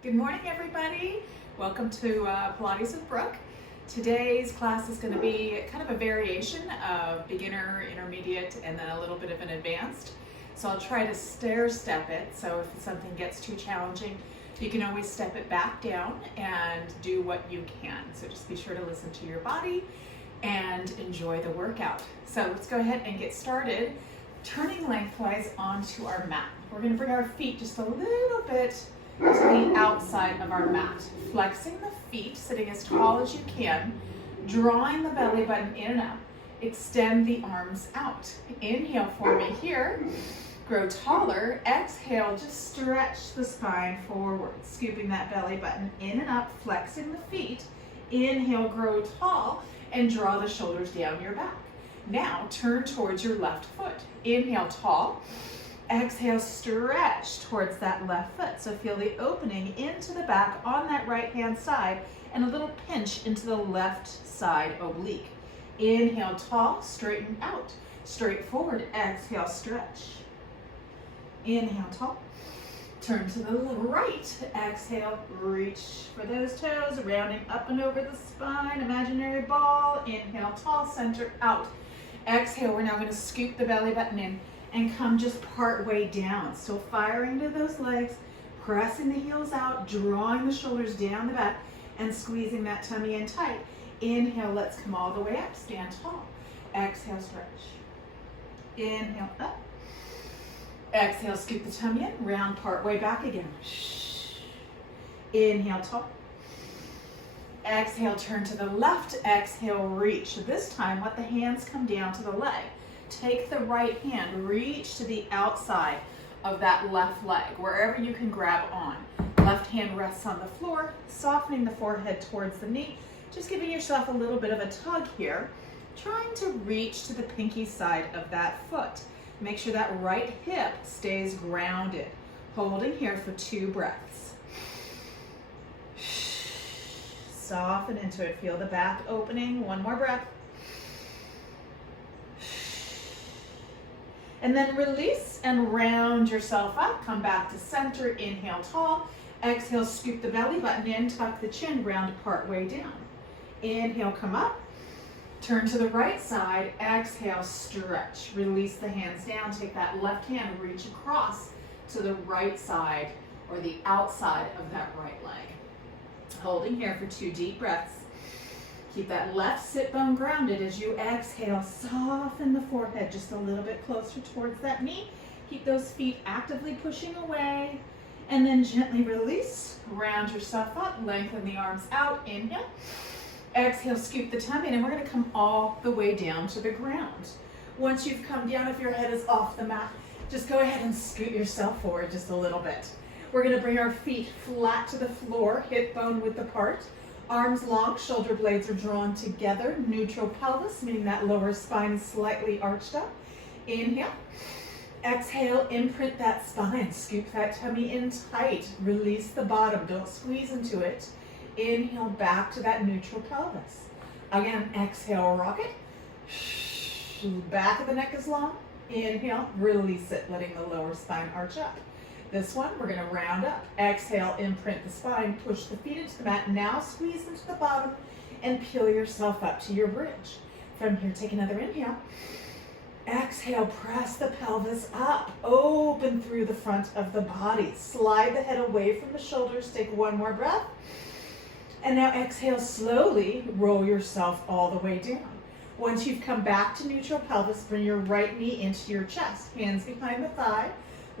Good morning, everybody. Welcome to Pilates with Brooke. Today's class is going to be kind of a variation of beginner, intermediate, and then a little bit of an advanced. So I'll try to stair step it, so if something gets too challenging, you can always step it back down and do what you can. So just be sure to listen to your body and enjoy the workout. So let's go ahead and get started. Turning lengthwise onto our mat. We're going to bring our feet just a little bit to the outside of our mat. Flexing the feet, sitting as tall as you can, drawing the belly button in and up. Extend the arms out. Inhale for me here. Grow taller. Exhale, just stretch the spine forward. Scooping that belly button in and up, flexing the feet. Inhale, grow tall, and draw the shoulders down your back. Now, turn towards your left foot. Inhale, tall. Exhale, stretch towards that left foot. So feel the opening into the back on that right-hand side and a little pinch into the left side oblique. Inhale, tall, straighten out. Straight forward, exhale, stretch. Inhale, tall. Turn to the right. Exhale, reach for those toes, rounding up and over the spine, imaginary ball. Inhale, tall, center out. Exhale, we're now going to scoop the belly button in and come just part way down. Still firing to those legs, pressing the heels out, drawing the shoulders down the back, and squeezing that tummy in tight. Inhale, let's come all the way up, stand tall. Exhale, stretch. Inhale, up. Exhale, scoop the tummy in, round part way back again. Inhale, tall. Exhale, turn to the left. Exhale, reach. This time, let the hands come down to the leg. Take the right hand, reach to the outside of that left leg, wherever you can grab on. Left hand rests on the floor, softening the forehead towards the knee, just giving yourself a little bit of a tug here, trying to reach to the pinky side of that foot. Make sure that right hip stays grounded. Holding here for 2 breaths. Soften into it, feel the back opening. 1 more breath. And then release and round yourself up. Come back to center. Inhale, tall. Exhale, scoop the belly button in, tuck the chin, round part way down. Inhale, come up. Turn to the right side. Exhale, stretch. Release the hands down. Take that left hand, reach across to the right side or the outside of that right leg. Holding here for 2 deep breaths. Keep that left sit bone grounded as you exhale. Soften the forehead just a little bit closer towards that knee. Keep those feet actively pushing away. And then gently release. Round yourself up. Lengthen the arms out. Inhale. Exhale, scoop the tummy in, and we're going to come all the way down to the ground. Once you've come down, if your head is off the mat, just go ahead and scoot yourself forward just a little bit. We're going to bring our feet flat to the floor, hip bone width apart. Arms long, shoulder blades are drawn together. Neutral pelvis, meaning that lower spine is slightly arched up. Inhale. Exhale, imprint that spine. Scoop that tummy in tight. Release the bottom. Don't squeeze into it. Inhale, back to that neutral pelvis. Again, exhale, rock it. Back of the neck is long. Inhale, release it, letting the lower spine arch up. This one, we're going to round up. Exhale, imprint the spine, push the feet into the mat. Now squeeze into the bottom and peel yourself up to your bridge. From here, take another inhale. Exhale, press the pelvis up. Open through the front of the body. Slide the head away from the shoulders. Take 1 more breath. And now exhale, slowly roll yourself all the way down. Once you've come back to neutral pelvis, bring your right knee into your chest. Hands behind the thigh.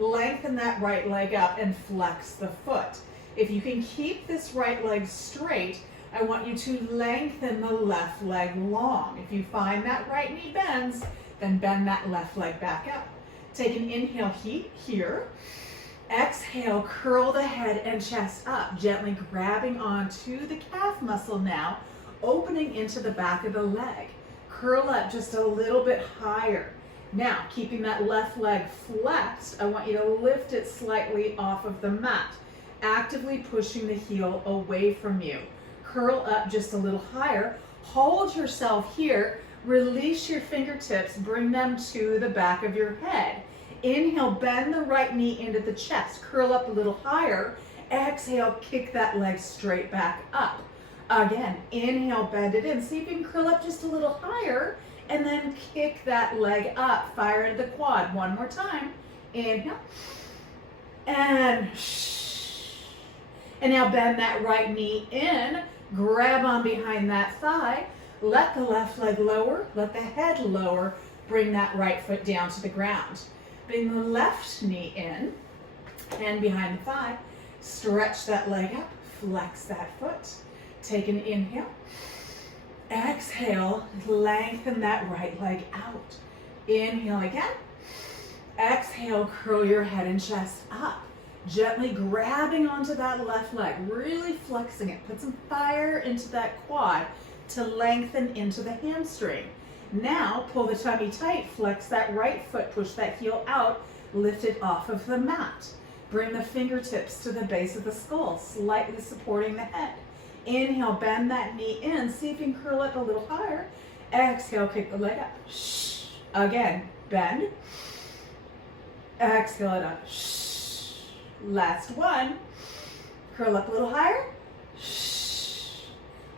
Lengthen that right leg up and flex the foot. If you can keep this right leg straight, I want you to lengthen the left leg long. If you find that right knee bends, then bend that left leg back up. Take an inhale here. Exhale, curl the head and chest up, gently grabbing onto the calf muscle now, opening into the back of the leg. Curl up just a little bit higher. Now, keeping that left leg flexed, I want you to lift it slightly off of the mat, actively pushing the heel away from you. Curl up just a little higher. Hold yourself here. Release your fingertips. Bring them to the back of your head. Inhale, bend the right knee into the chest. Curl up a little higher. Exhale, kick that leg straight back up. Again, inhale, bend it in. See if you can curl up just a little higher, and then kick that leg up. Fire into the quad. One more time. Inhale. And now bend that right knee in. Grab on behind that thigh. Let the left leg lower. Let the head lower. Bring that right foot down to the ground. Bring the left knee in. Hand behind the thigh. Stretch that leg up. Flex that foot. Take an inhale. Exhale, lengthen that right leg out. Inhale again. Exhale, curl your head and chest up. Gently grabbing onto that left leg, really flexing it. Put some fire into that quad to lengthen into the hamstring. Now, pull the tummy tight, flex that right foot, push that heel out, lift it off of the mat. Bring the fingertips to the base of the skull, slightly supporting the head. Inhale, bend that knee in. See if you can curl it a little higher. Exhale, kick the leg up. Again, bend. Exhale it up. Last one. Curl up a little higher.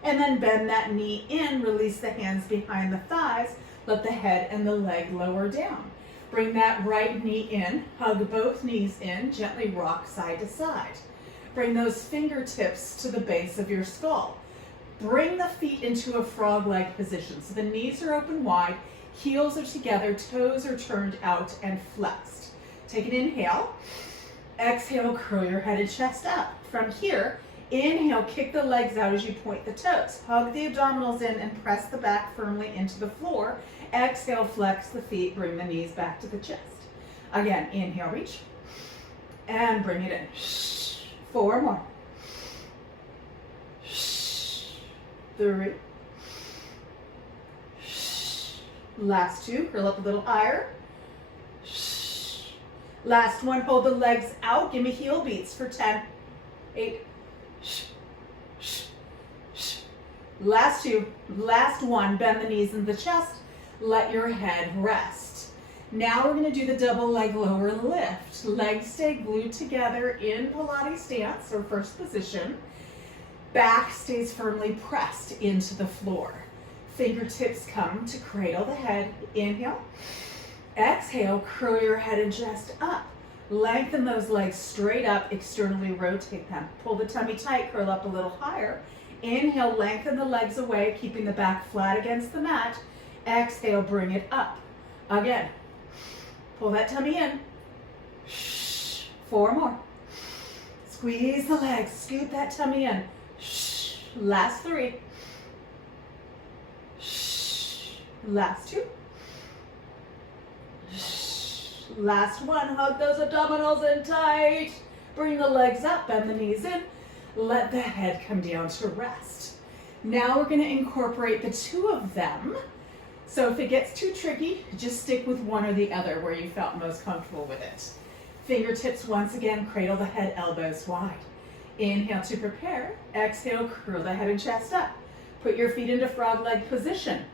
And then bend that knee in. Release the hands behind the thighs. Let the head and the leg lower down. Bring that right knee in. Hug both knees in. Gently rock side to side. Bring those fingertips to the base of your skull. Bring the feet into a frog leg position. So the knees are open wide, heels are together, toes are turned out and flexed. Take an inhale. Exhale, curl your head and chest up. From here, inhale, kick the legs out as you point the toes. Hug the abdominals in and press the back firmly into the floor. Exhale, flex the feet, bring the knees back to the chest. Again, inhale, reach, and bring it in. 4 more. 3. Last 2, curl up a little higher. Last one, hold the legs out. Give me heel beats for 10, 8. Last 2, last 1, bend the knees into the chest. Let your head rest. Now we're going to do the double leg lower lift. Legs stay glued together in Pilates stance or first position. Back stays firmly pressed into the floor. Fingertips come to cradle the head. Inhale. Exhale, curl your head and chest up. Lengthen those legs straight up, externally rotate them. Pull the tummy tight, curl up a little higher. Inhale, lengthen the legs away, keeping the back flat against the mat. Exhale, bring it up. Again. Pull that tummy in. 4 more. Squeeze the legs, scoop that tummy in. Last 3. Last 2. Last 1. Hug those abdominals in tight. Bring the legs up, bend the knees in. Let the head come down to rest. Now we're going to incorporate the 2 of them. So if it gets too tricky, just stick with one or the other where you felt most comfortable with it. Fingertips once again, cradle the head, elbows wide. Inhale to prepare. Exhale, curl the head and chest up. Put your feet into frog leg position.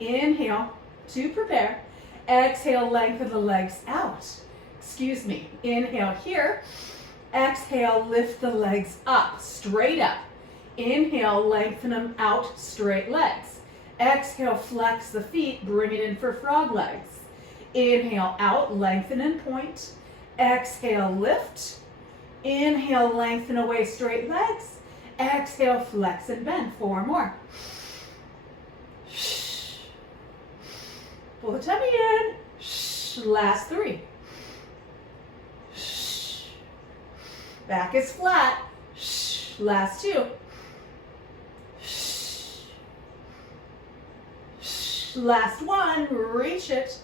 Inhale to prepare. Exhale, lengthen the legs out. Excuse me. Inhale here. Exhale, lift the legs up, straight up. Inhale, lengthen them out, straight legs. Exhale, flex the feet, bring it in for frog legs. Inhale, out, lengthen and point. Exhale, lift. Inhale, lengthen away, straight legs. Exhale, flex and bend. 4 more. Pull the tummy in. Last 3. Back is flat. Last 2. Last 1, reach it,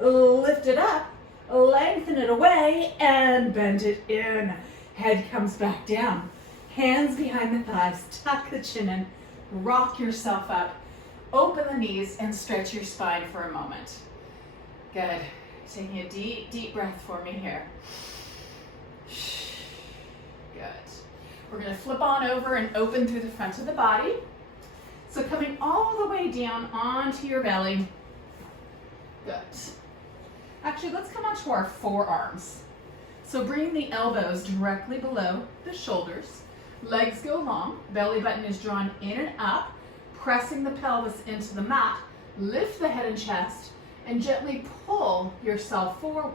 lift it up, lengthen it away, and bend it in. Head comes back down. Hands behind the thighs, tuck the chin in, rock yourself up, open the knees, and stretch your spine for a moment. Good. Taking a deep, deep breath for me here. Good. We're going to flip on over and open through the front of the body. So coming all the way down onto your belly. Good. Actually, let's come onto our forearms. So bring the elbows directly below the shoulders. Legs go long, belly button is drawn in and up, pressing the pelvis into the mat. Lift the head and chest and gently pull yourself forward,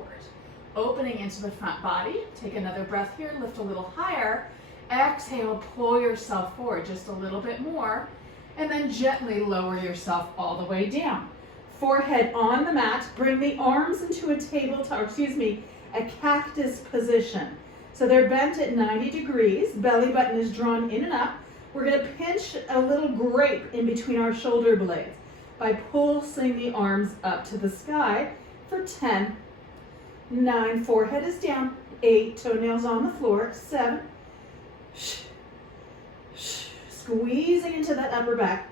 opening into the front body. Take another breath here, lift a little higher. Exhale, pull yourself forward just a little bit more, and then gently lower yourself all the way down. Forehead on the mat, bring the arms into a cactus position. So they're bent at 90 degrees, belly button is drawn in and up. We're gonna pinch a little grape in between our shoulder blades by pulsing the arms up to the sky for 10, 9, forehead is down, 8, toenails on the floor, 7, squeezing into that upper back,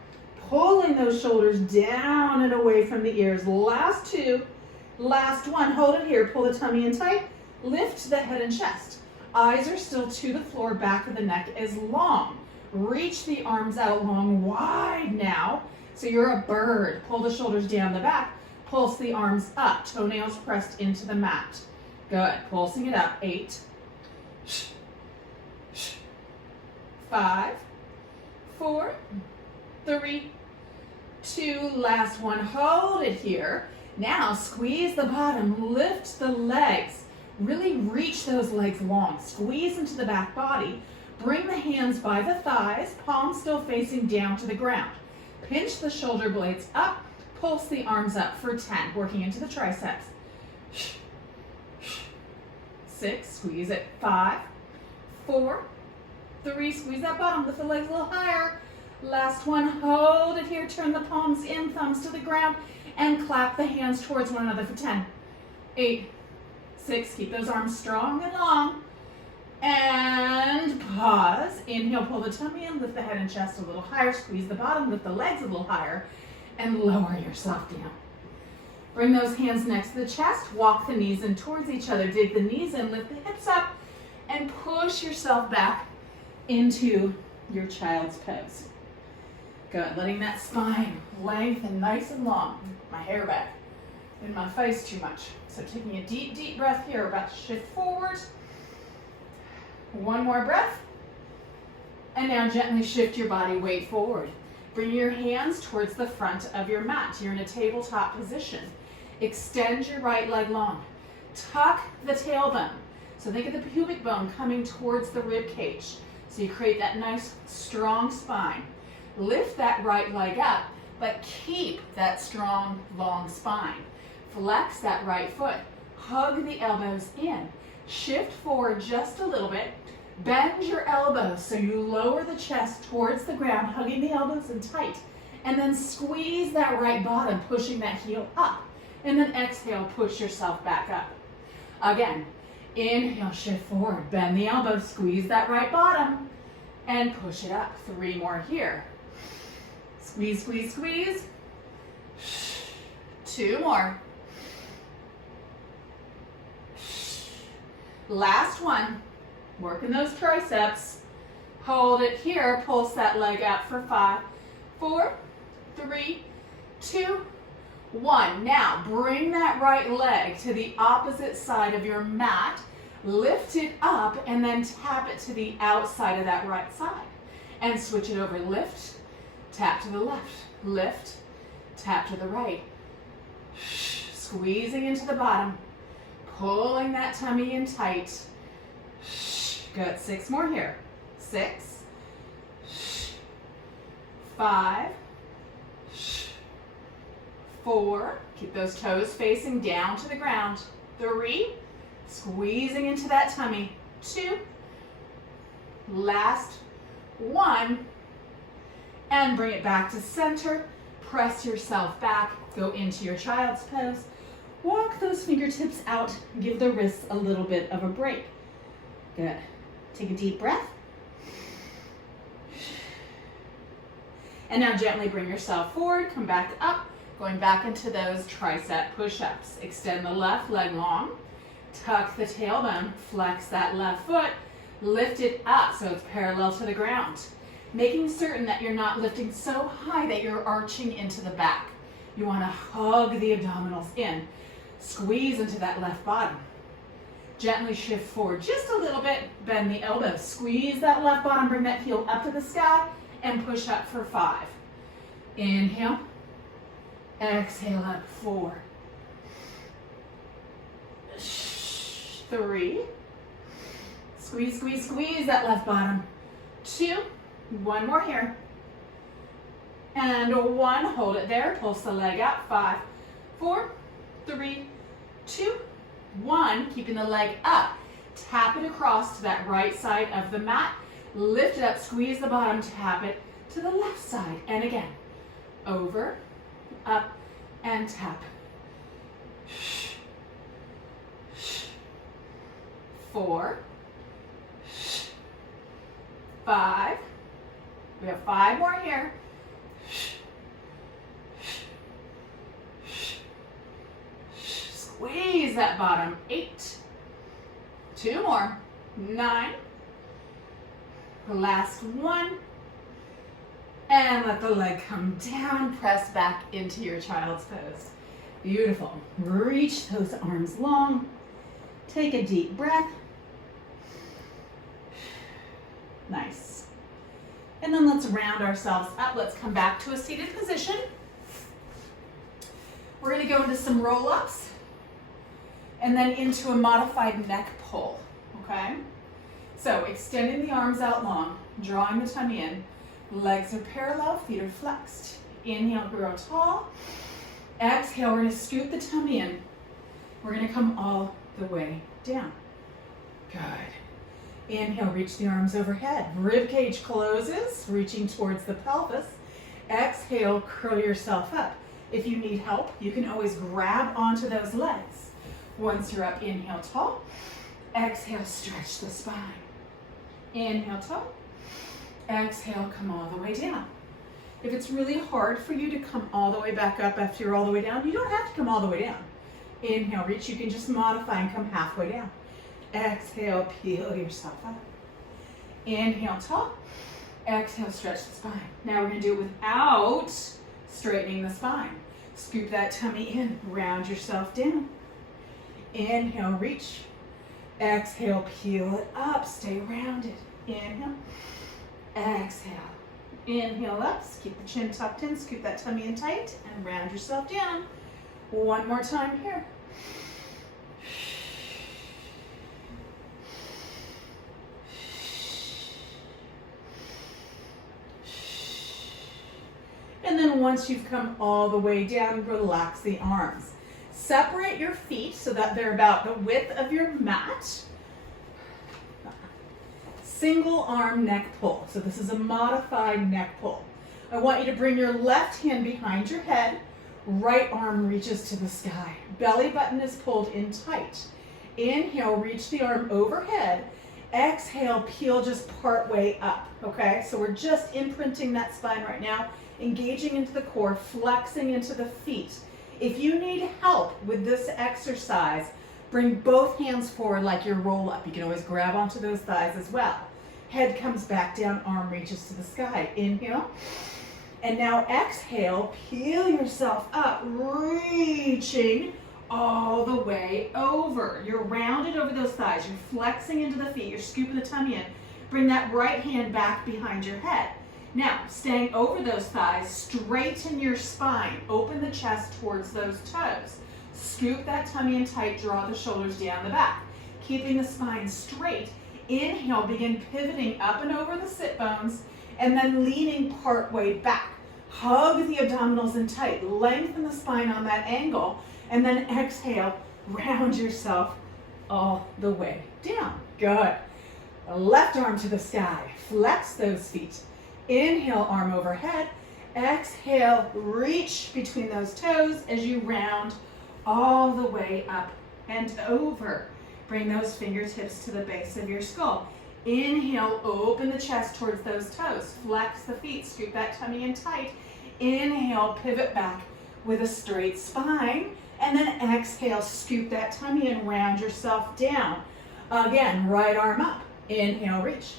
pulling those shoulders down and away from the ears. Last 2, last 1, hold it here, pull the tummy in tight, lift the head and chest. Eyes are still to the floor, back of the neck is long. Reach the arms out long, wide now. So you're a bird. Pull the shoulders down the back, pulse the arms up, toenails pressed into the mat. Good, pulsing it up, 8, 5, 4, 3, 2, last 1, hold it here. Now squeeze the bottom, lift the legs, really reach those legs long, squeeze into the back body, bring the hands by the thighs, palms still facing down to the ground. Pinch the shoulder blades up, pulse the arms up for 10, working into the triceps. 6, squeeze it, 5, 4, 3, squeeze that bottom, lift the legs a little higher. Last 1, hold it here, turn the palms in, thumbs to the ground, and clap the hands towards one another for 10, 8, 6, keep those arms strong and long, and pause. Inhale, pull the tummy in, lift the head and chest a little higher, squeeze the bottom, lift the legs a little higher, and lower yourself down. Bring those hands next to the chest, walk the knees in towards each other, dig the knees in, lift the hips up, and push yourself back into your child's pose. Good, letting that spine lengthen nice and long. My hair back in my face too much. So taking a deep, deep breath here, about to shift forward. 1 more breath. And now gently shift your body weight forward. Bring your hands towards the front of your mat. You're in a tabletop position. Extend your right leg long. Tuck the tailbone. So think of the pubic bone coming towards the rib cage. So you create that nice, strong spine. Lift that right leg up, but keep that strong, long spine. Flex that right foot. Hug the elbows in. Shift forward just a little bit. Bend your elbows so you lower the chest towards the ground, hugging the elbows in tight. And then squeeze that right bottom, pushing that heel up. And then exhale, push yourself back up. Again, inhale, shift forward. Bend the elbows, squeeze that right bottom, and push it up. 3 more here. Squeeze, squeeze, squeeze. 2 more. Last 1. Working those triceps. Hold it here. Pulse that leg out for 5, 4, 3, 2, 1. Now bring that right leg to the opposite side of your mat. Lift it up and then tap it to the outside of that right side. And switch it over. Lift, tap to the left. Lift, tap to the right. Squeezing into the bottom. Pulling that tummy in tight. Good. 6 more here. 6, 5, 4. Keep those toes facing down to the ground. 3. Squeezing into that tummy. 2. Last 1. And bring it back to center. Press yourself back. Go into your child's pose. Walk those fingertips out. Give the wrists a little bit of a break. Good. Take a deep breath. And now gently bring yourself forward. Come back up. Going back into those tricep push-ups. Extend the left leg long. Tuck the tailbone. Flex that left foot. Lift it up so it's parallel to the ground. Making certain that you're not lifting so high that you're arching into the back. You want to hug the abdominals in. Squeeze into that left bottom. Gently shift forward just a little bit, bend the elbows, squeeze that left bottom, bring that heel up to the sky, and push up for 5. Inhale, exhale up, 4, 3, squeeze, squeeze, squeeze that left bottom, 2, 1 more here, and 1, hold it there, pulse the leg out, 5, 4, 3, 2, 1, keeping the leg up, tap it across to that right side of the mat, lift it up, squeeze the bottom, tap it to the left side, and again, over, up, and tap. 4, 5, we have 5 more here. Squeeze that bottom, 8, 2 more, 9, last 1, and let the leg come down, press back into your child's pose. Beautiful. Reach those arms long, take a deep breath. Nice. And then let's round ourselves up. Let's come back to a seated position. We're going to go into some roll-ups and then into a modified neck pull, okay? So extending the arms out long, drawing the tummy in, legs are parallel, feet are flexed. Inhale, grow tall. Exhale, we're going to scoot the tummy in. We're going to come all the way down. Good. Inhale, reach the arms overhead. Rib cage closes, reaching towards the pelvis. Exhale, curl yourself up. If you need help, you can always grab onto those legs. Once you're up, inhale, tall. Exhale, stretch the spine. Inhale, tall. Exhale, come all the way down. If it's really hard for you to come all the way back up after you're all the way down, you don't have to come all the way down. Inhale, reach. You can just modify and come halfway down. Exhale, peel yourself up. Inhale, tall. Exhale, stretch the spine. Now we're going to do it without straightening the spine. Scoop that tummy in, round yourself down. Inhale, reach. Exhale, peel it up, stay rounded. Inhale, exhale. Inhale up, keep the chin tucked in, scoop that tummy in tight, and round yourself down. One more time here. And then once you've come all the way down, relax the arms. Separate your feet so that they're about the width of your mat. Single arm neck pull. So this is a modified neck pull. I want you to bring your left hand behind your head. Right arm reaches to the sky. Belly button is pulled in tight. Inhale, reach the arm overhead. Exhale, peel just part way up. Okay, so we're just imprinting that spine right now, engaging into the core, flexing into the feet. If you need help with this exercise, bring both hands forward like your roll up. You can always grab onto those thighs as well. Head comes back down, arm reaches to the sky. Inhale. And now exhale, peel yourself up, reaching all the way over. You're rounded over those thighs. You're flexing into the feet. You're scooping the tummy in. Bring that right hand back behind your head. Now, staying over those thighs, straighten your spine. Open the chest towards those toes. Scoop that tummy in tight, draw the shoulders down the back. Keeping the spine straight. Inhale, begin pivoting up and over the sit bones, and then leaning part way back. Hug the abdominals in tight. Lengthen the spine on that angle, and then exhale, round yourself all the way down. Good. Left arm to the sky. Flex those feet. Inhale, arm overhead. Exhale, reach between those toes as you round all the way up and over. Bring those fingertips to the base of your skull. Inhale, open the chest towards those toes. Flex the feet, scoop that tummy in tight. Inhale, pivot back with a straight spine. And then exhale, scoop that tummy and round yourself down. Again, right arm up. Inhale, reach.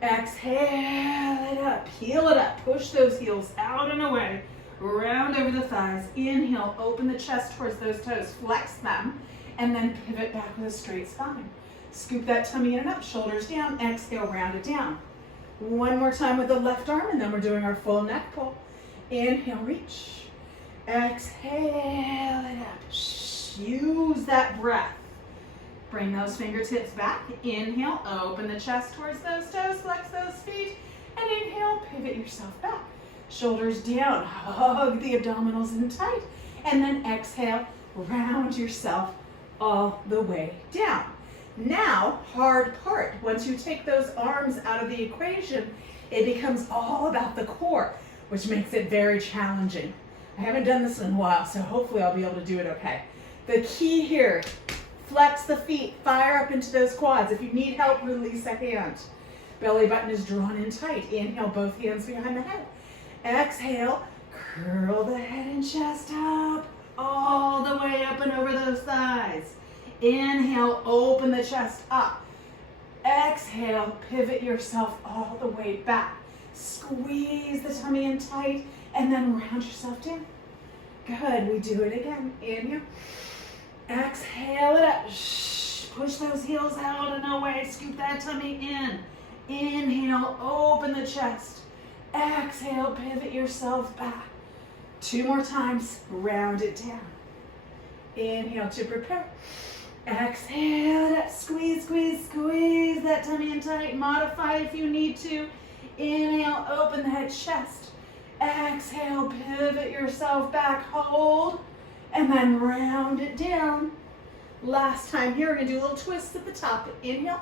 Exhale it up, peel it up, push those heels out and away, round over the thighs. Inhale, open the chest towards those toes, flex them. and then pivot back with a straight spine. Scoop that tummy in and up, shoulders down, exhale, round it down. One more time with the left arm, and then we're doing our full neck pull. Inhale, reach. Exhale it up. Use that breath. Bring those fingertips back. Inhale, open the chest towards those toes, flex those feet, and inhale, pivot yourself back. Shoulders down, hug the abdominals in tight, and then exhale, round yourself all the way down. Now, hard part. Once you take those arms out of the equation, it becomes all about the core, which makes it very challenging. I haven't done this in a while, so hopefully I'll be able to do it okay. The key here, flex the feet, fire up into those quads. If you need help, release a hand. Belly button is drawn in tight. Inhale, both hands behind the head. Exhale, curl the head and chest up, all the way up and over those thighs. Inhale, open the chest up. Exhale, pivot yourself all the way back. Squeeze the tummy in tight, and then round yourself down. Good, we do it again. Inhale. Exhale it up. Push those heels out and away. Scoop that tummy in. Inhale, open the chest. Exhale, pivot yourself back. 2 more times, round it down. Inhale to prepare. Exhale it up. Squeeze, squeeze, squeeze that tummy in tight. Modify if you need to. Inhale, open the head, chest. Exhale, pivot yourself back, hold, and then round it down. Last time here, we're gonna do a little twist at the top. Inhale,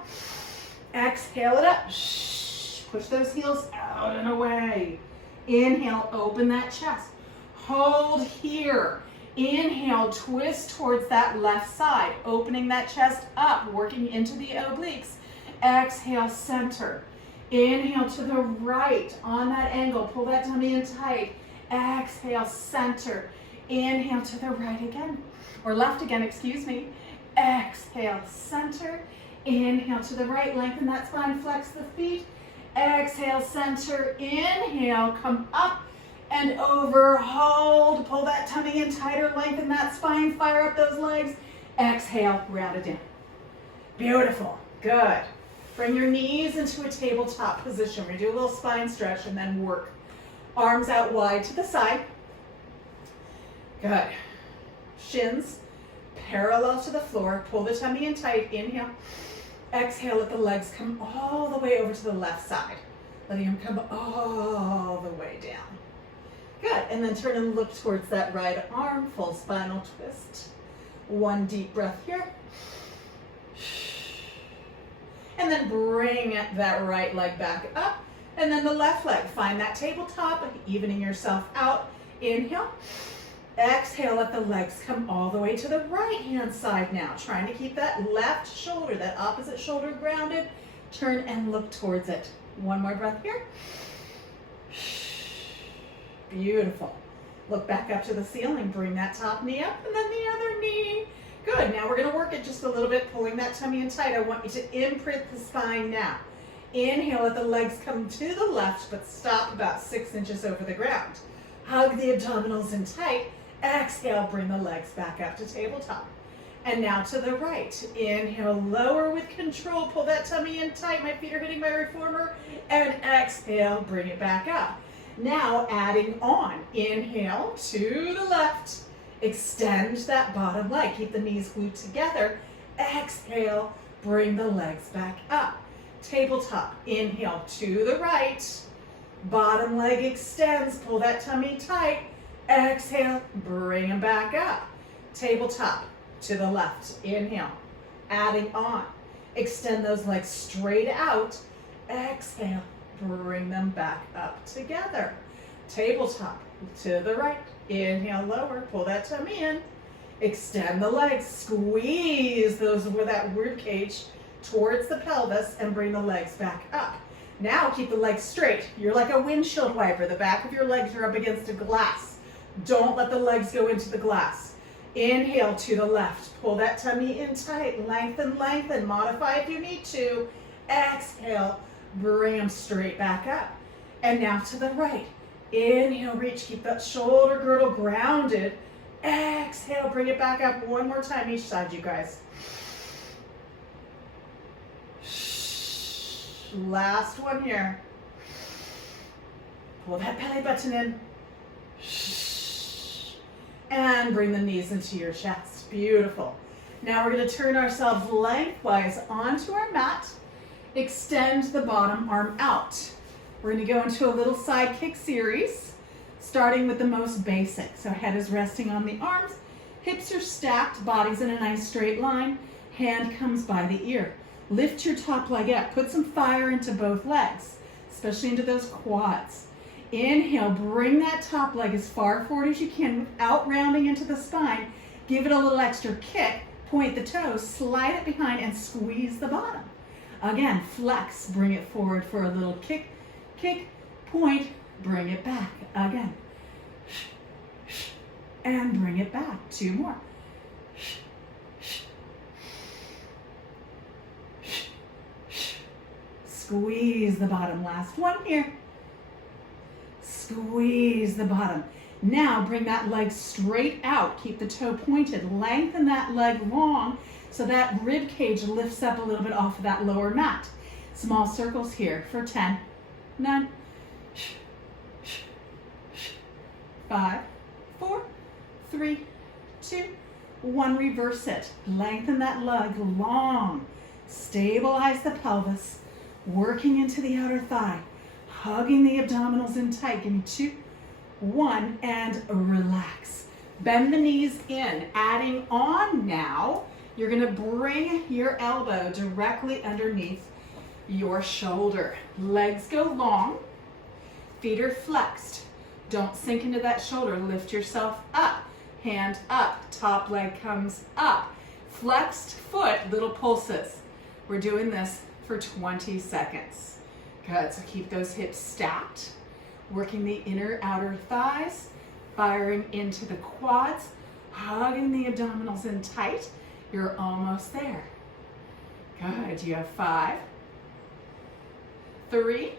exhale it up. Push those heels out and away. Inhale, open that chest. Hold here. Inhale, twist towards that left side, opening that chest up, working into the obliques. Exhale, center. Inhale to the right on that angle. Pull that tummy in tight. Exhale, center. Inhale to the right again, or left again, excuse me. Exhale, center. Inhale to the right, lengthen that spine, flex the feet. Exhale, center. Inhale, come up and over. Hold, pull that tummy in tighter, lengthen that spine, fire up those legs. Exhale, round it down. Beautiful, good. Bring your knees into a tabletop position. We're gonna do a little spine stretch and then work. Arms out wide to the side. Good. Shins parallel to the floor. Pull the tummy in tight. Inhale. Exhale, let the legs come all the way over to the left side. Letting them come all the way down. Good, and then turn and look towards that right arm. Full spinal twist. 1 deep breath here. And then bring that right leg back up. And then the left leg. Find that tabletop, evening yourself out. Inhale. Exhale, let the legs come all the way to the right hand side now. Trying to keep that left shoulder, that opposite shoulder grounded. Turn and look towards it. 1 more breath here. Beautiful. Look back up to the ceiling. Bring that top knee up and then the other knee. Good, now we're gonna work it just a little bit, pulling that tummy in tight. I want you to imprint the spine now. Inhale, let the legs come to the left, but stop about 6 inches over the ground. Hug the abdominals in tight. Exhale, bring the legs back up to tabletop. And now to the right. Inhale, lower with control. Pull that tummy in tight. My feet are hitting my reformer. And exhale, bring it back up. Now adding on. Inhale to the left. Extend that bottom leg. Keep the knees glued together. Exhale, bring the legs back up. Tabletop. Inhale to the right. Bottom leg extends. Pull that tummy tight. Exhale, bring them back up. Tabletop to the left. Inhale. Adding on. Extend those legs straight out. Exhale, bring them back up together. Tabletop to the right. Inhale, lower, pull that tummy in. Extend the legs, squeeze those with that rib cage towards the pelvis and bring the legs back up. Now keep the legs straight. You're like a windshield wiper. The back of your legs are up against a glass. Don't let the legs go into the glass. Inhale to the left. Pull that tummy in tight. Lengthen, lengthen. Modify if you need to. Exhale, bring them straight back up. And now to the right. Inhale, reach, keep that shoulder girdle grounded. Exhale, bring it back up one more time each side, you guys. Last one here. Pull that belly button in. And bring the knees into your chest. Beautiful. Now we're going to turn ourselves lengthwise onto our mat. Extend the bottom arm out. We're going to go into a little side kick series, starting with the most basic. So head is resting on the arms, hips are stacked, body's in a nice straight line, hand comes by the ear. Lift your top leg up, put some fire into both legs, especially into those quads. Inhale, bring that top leg as far forward as you can without rounding into the spine. Give it a little extra kick, point the toes, slide it behind, and squeeze the bottom. Again, flex, bring it forward for a little kick, kick, point, bring it back. Again, and bring it back. Two more. Squeeze the bottom. Last one here. Squeeze the bottom. Now bring that leg straight out. Keep the toe pointed. Lengthen that leg long so that rib cage lifts up a little bit off of that lower mat. Small circles here for 10, 9, 5, 4, 3, 2, 1. Reverse it. Lengthen that leg long. Stabilize the pelvis. Working into the outer thigh. Hugging the abdominals in tight. Give me 2, 1, and relax. Bend the knees in. Adding on now, you're going to bring your elbow directly underneath your shoulder. Legs go long. Feet are flexed. Don't sink into that shoulder. Lift yourself up. Hand up. Top leg comes up. Flexed foot, little pulses. We're doing this for 20 seconds. Good, so keep those hips stacked. Working the inner outer thighs. Firing into the quads. Hugging the abdominals in tight. You're almost there. Good, you have 5, 3,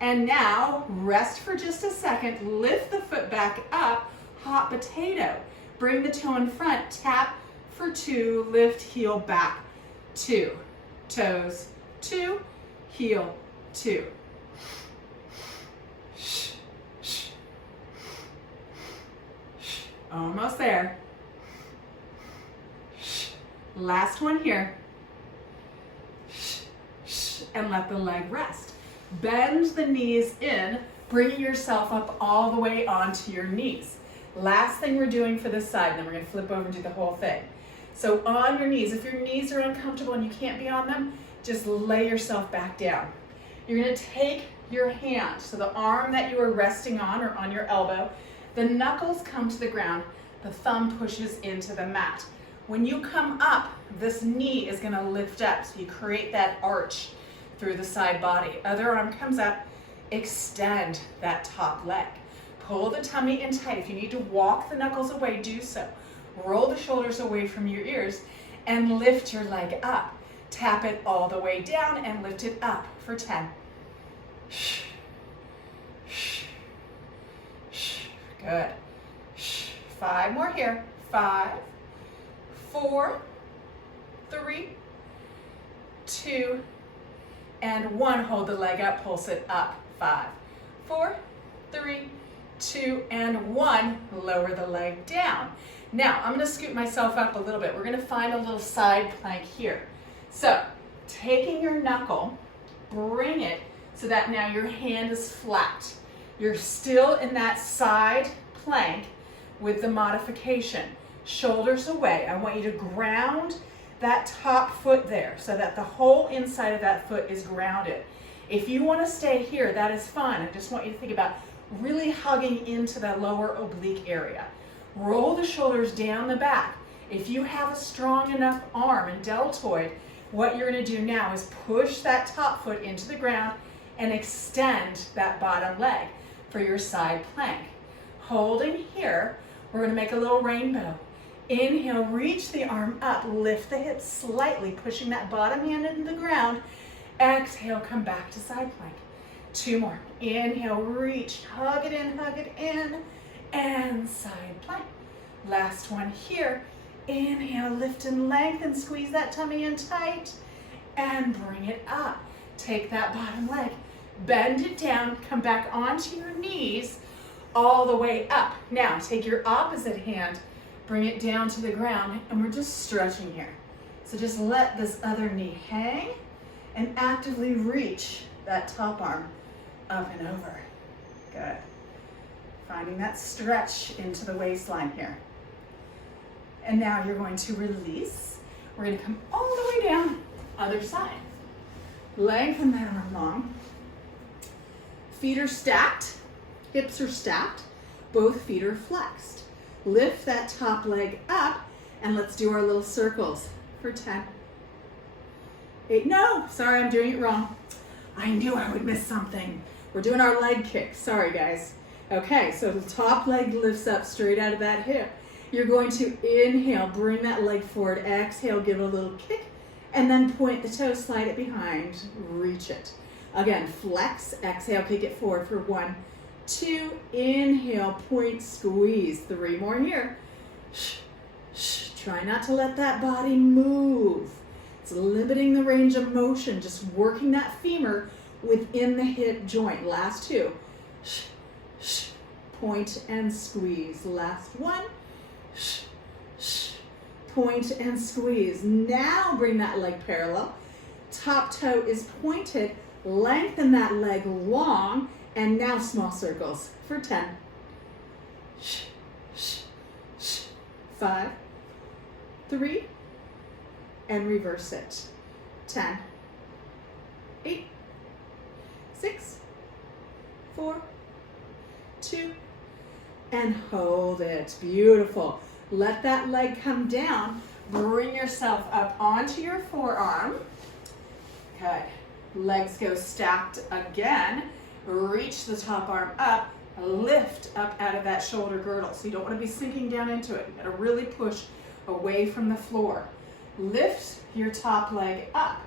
and now rest for just a second. Lift the foot back up, hot potato. Bring the toe in front, tap for 2, lift, heel back, 2, toes, 2, heel, 2. Almost there. Last one here. And let the leg rest. Bend the knees in, bringing yourself up all the way onto your knees. Last thing we're doing for this side, and then we're going to flip over and do the whole thing. So on your knees, if your knees are uncomfortable and you can't be on them, just lay yourself back down. You're going to take your hand, so the arm that you are resting on or on your elbow, the knuckles come to the ground, the thumb pushes into the mat. When you come up, this knee is going to lift up, so you create that arch through the side body. Other arm comes up, extend that top leg. Pull the tummy in tight. If you need to walk the knuckles away, do so. Roll the shoulders away from your ears and lift your leg up. Tap it all the way down and lift it up for 10. Good. 5 more here. 5, 4, 3, 2, and 1. Hold the leg up, pulse it up. 5, 4, 3, 2, and 1. Lower the leg down. Now, I'm going to scoot myself up a little bit. We're going to find a little side plank here. So, taking your knuckle, bring it so that now your hand is flat. You're still in that side plank with the modification. Shoulders away. I want you to ground that top foot there so that the whole inside of that foot is grounded. If you want to stay here, that is fine. I just want you to think about really hugging into the lower oblique area. Roll the shoulders down the back. If you have a strong enough arm and deltoid, what you're going to do now is push that top foot into the ground and extend that bottom leg for your side plank. Holding here, we're going to make a little rainbow. Inhale, reach the arm up, lift the hips slightly, pushing that bottom hand into the ground. Exhale, come back to side plank. 2 more. Inhale, reach, hug it in, and side plank. Last one here. Inhale, lift and lengthen, squeeze that tummy in tight, and bring it up. Take that bottom leg, bend it down, come back onto your knees, all the way up. Now, take your opposite hand, bring it down to the ground, and we're just stretching here. So just let this other knee hang, and actively reach that top arm up and over. Good. Finding that stretch into the waistline here. And now you're going to release. We're going to come all the way down, other side. Lengthen that arm long. Feet are stacked, hips are stacked, both feet are flexed. Lift that top leg up, and let's do our little circles for 10. 8, no, sorry, I'm doing it wrong. I knew I would miss something. We're doing our leg kick, sorry guys. Okay, so the top leg lifts up straight out of that hip. You're going to inhale, bring that leg forward, exhale, give it a little kick, and then point the toe, slide it behind, reach it. Again, flex, exhale, kick it forward for 1, 2, inhale, point, squeeze. 3 more here. Try not to let that body move. It's limiting the range of motion, just working that femur within the hip joint. Last 2. Point and squeeze. Last 1. Point and squeeze. Now bring that leg parallel. Top toe is pointed. Lengthen that leg long. And now small circles for 10. 5, 3, and reverse it. 10, 8, 6, 4, 2, and hold it. Beautiful. Let that leg come down. Bring yourself up onto your forearm. Good. Legs go stacked again. Reach the top arm up. Lift up out of that shoulder girdle. So you don't want to be sinking down into it. You got to really push away from the floor. Lift your top leg up.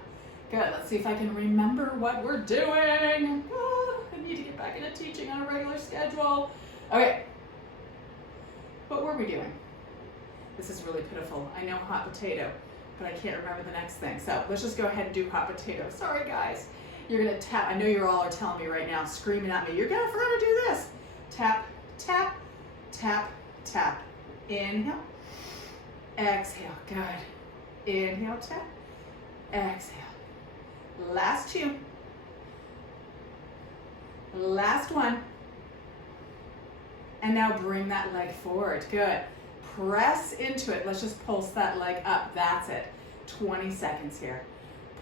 Good. Let's see if I can remember what we're doing. Oh, I need to get back into teaching on a regular schedule. Okay. What were we doing? This is really pitiful. I know hot potato, but I can't remember the next thing. So let's just go ahead and do hot potato. Sorry, guys. You're going to tap. I know you all are telling me right now, screaming at me, you're going to forget to do this. Tap, tap, tap, tap. Inhale. Exhale. Good. Inhale, tap. Exhale. Last 2. Last 1. And now bring that leg forward. Good. Press into it. Let's just pulse that leg up. That's it. 20 seconds here.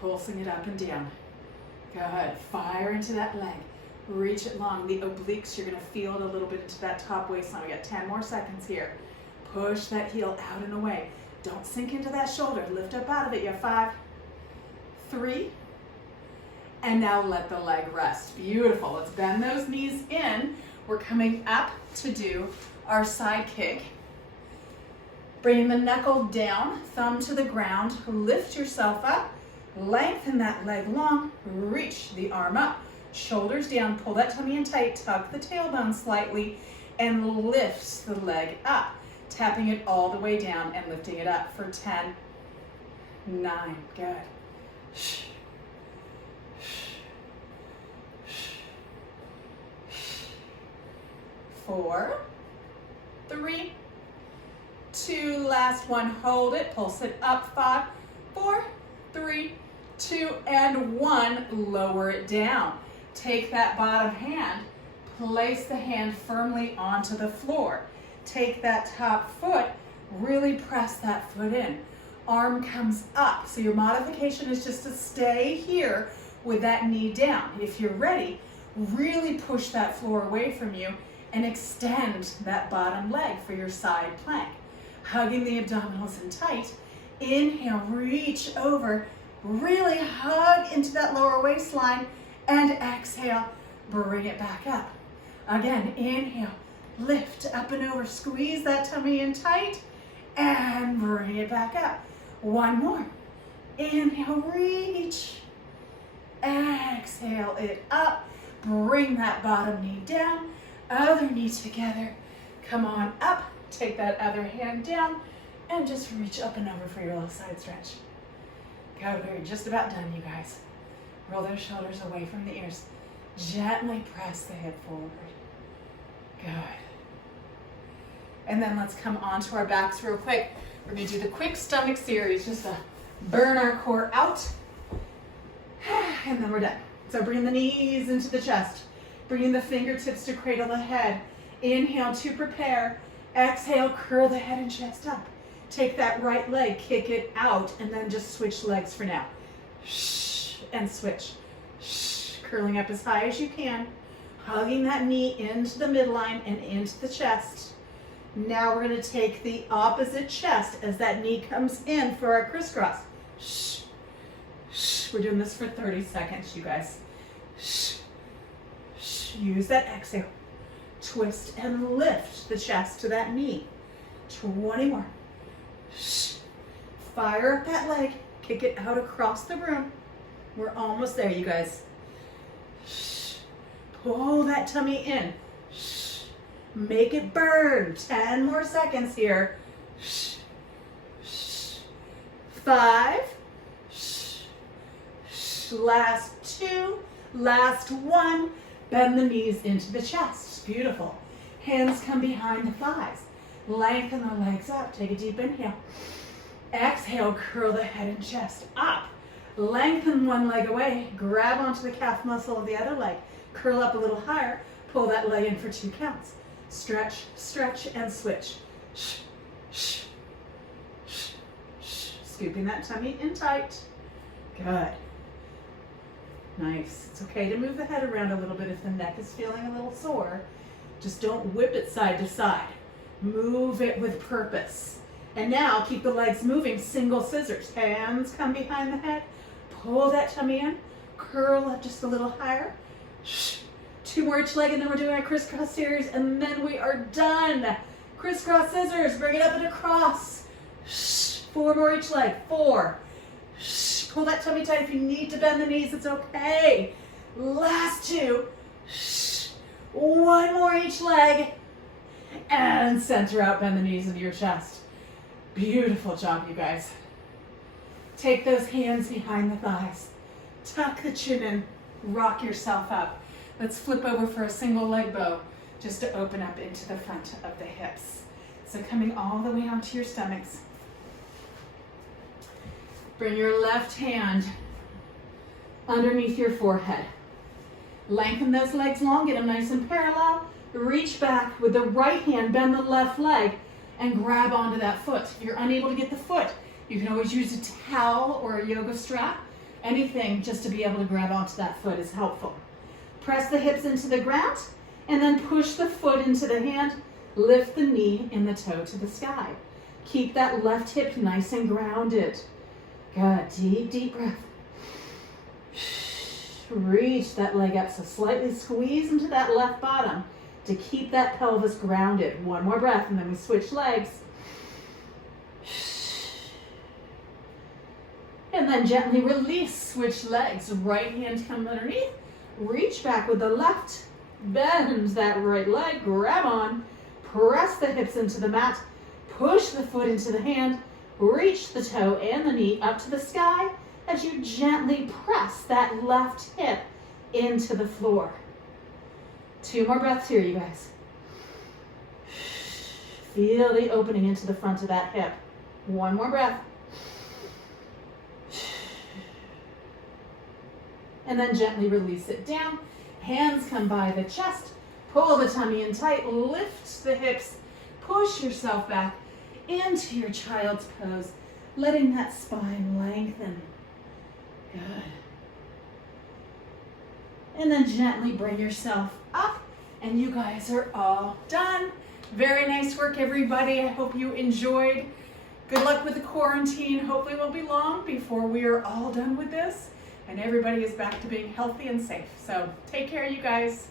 Pulsing it up and down. Good. Fire into that leg. Reach it long. The obliques, you're going to feel it a little bit into that top waistline. We got 10 more seconds here. Push that heel out and away. Don't sink into that shoulder. Lift up out of it. You have 5, 3, and now let the leg rest. Beautiful. Let's bend those knees in. We're coming up to do our side kick. Bring the knuckle down, thumb to the ground. Lift yourself up. Lengthen that leg long. Reach the arm up. Shoulders down. Pull that tummy in tight. Tuck the tailbone slightly and lift the leg up. Tapping it all the way down and lifting it up for 10, 9. Good. 4, 3, 2, last 1, hold it, pulse it up, 5, 4, 3, 2, and 1, lower it down. Take that bottom hand, place the hand firmly onto the floor. Take that top foot, really press that foot in. Arm comes up, so your modification is just to stay here with that knee down. If you're ready, really push that floor away from you and extend that bottom leg for your side plank. Hugging the abdominals in tight. Inhale, reach over, really hug into that lower waistline, and exhale, bring it back up. Again, inhale, lift up and over, squeeze that tummy in tight, and bring it back up. 1 more. Inhale, reach. Exhale it up. Bring that bottom knee down, other knee together. Come on up, take that other hand down, and just reach up and over for your little side stretch. Good, we're just about done, you guys. Roll those shoulders away from the ears. Gently press the hip forward. Good. And then let's come onto our backs real quick. We're gonna do the quick stomach series just to burn our core out. And then we're done. So bring the knees into the chest. Bringing the fingertips to cradle the head. Inhale to prepare. Exhale, curl the head and chest up. Take that right leg, kick it out, and then just switch legs for now. Shh, and switch. Shh, curling up as high as you can. Hugging that knee into the midline and into the chest. Now we're going to take the opposite chest as that knee comes in for our crisscross. Shh, shh. We're doing this for 30 seconds, you guys. Shh, shh. Use that exhale. Twist and lift the chest to that knee. 20 more. Shh. Fire up that leg. Kick it out across the room. We're almost there, you guys. Shh. Pull that tummy in. Shh. Make it burn. 10 more seconds here. Shh. Shh. 5. Shh. Shh. Last 2. Last 1. Bend the knees into the chest. Beautiful. Hands come behind the thighs. Lengthen the legs up. Take a deep inhale. Exhale, curl the head and chest up. Lengthen one leg away. Grab onto the calf muscle of the other leg. Curl up a little higher. Pull that leg in for 2 counts. Stretch, stretch, and switch. Shh, shh, shh, shh. Scooping that tummy in tight. Good. Nice. It's okay to move the head around a little bit if the neck is feeling a little sore. Just don't whip it side to side. Move it with purpose. And now keep the legs moving, single scissors. Hands come behind the head. Pull that tummy in. Curl up just a little higher. Shh. 2 more each leg, and then we're doing our crisscross series, and then we are done. Crisscross scissors, bring it up and across. Shh. 4 more each leg. 4. Shh. Pull that tummy tight. If you need to bend the knees, it's okay. Last 2. Shh. 1 more each leg. And center out, bend the knees into your chest. Beautiful job, you guys. Take those hands behind the thighs. Tuck the chin in. Rock yourself up. Let's flip over for a single leg bow just to open up into the front of the hips. So coming all the way onto your stomachs. Bring your left hand underneath your forehead. Lengthen those legs long, get them nice and parallel. Reach back with the right hand, bend the left leg, and grab onto that foot. If you're unable to get the foot, you can always use a towel or a yoga strap. Anything just to be able to grab onto that foot is helpful. Press the hips into the ground, and then push the foot into the hand. Lift the knee and the toe to the sky. Keep that left hip nice and grounded. Good, deep, deep breath. Reach that leg up, so slightly squeeze into that left bottom to keep that pelvis grounded. 1 more breath, and then we switch legs. And then gently release, switch legs. Right hand comes underneath. Reach back with the left. Bend that right leg, grab on. Press the hips into the mat. Push the foot into the hand. Reach the toe and the knee up to the sky as you gently press that left hip into the floor. 2 more breaths here, you guys. Feel the opening into the front of that hip. 1 more breath. And then gently release it down. Hands come by the chest. Pull the tummy in tight. Lift the hips. Push yourself back into your child's pose, letting that spine lengthen. Good. And then gently bring yourself up, and you guys are all done. Very nice work, everybody. I hope you enjoyed. Good luck with the quarantine. Hopefully it won't be long before we are all done with this and everybody is back to being healthy and safe. So take care, you guys.